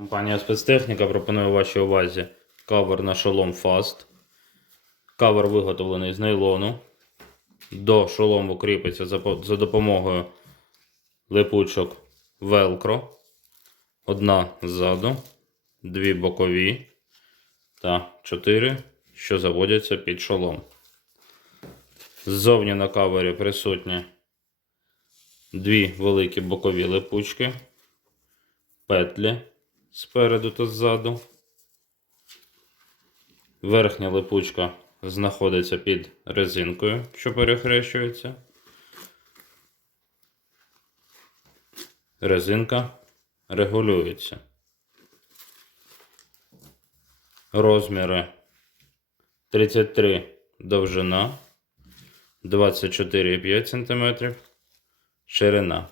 Компанія спецтехніка пропонує вашій увазі кавер на шолом Fast. Кавер виготовлений з нейлону. До шолому кріпиться за, допомогою липучок Velcro. Одна ззаду, дві бокові та чотири, що заводяться під шолом. Ззовні на кавері присутні дві великі бокові липучки, петлі спереду та ззаду. Верхня липучка знаходиться під резинкою, що перехрещується. Резинка регулюється. Розміри 33 довжина, 24,5 см, ширина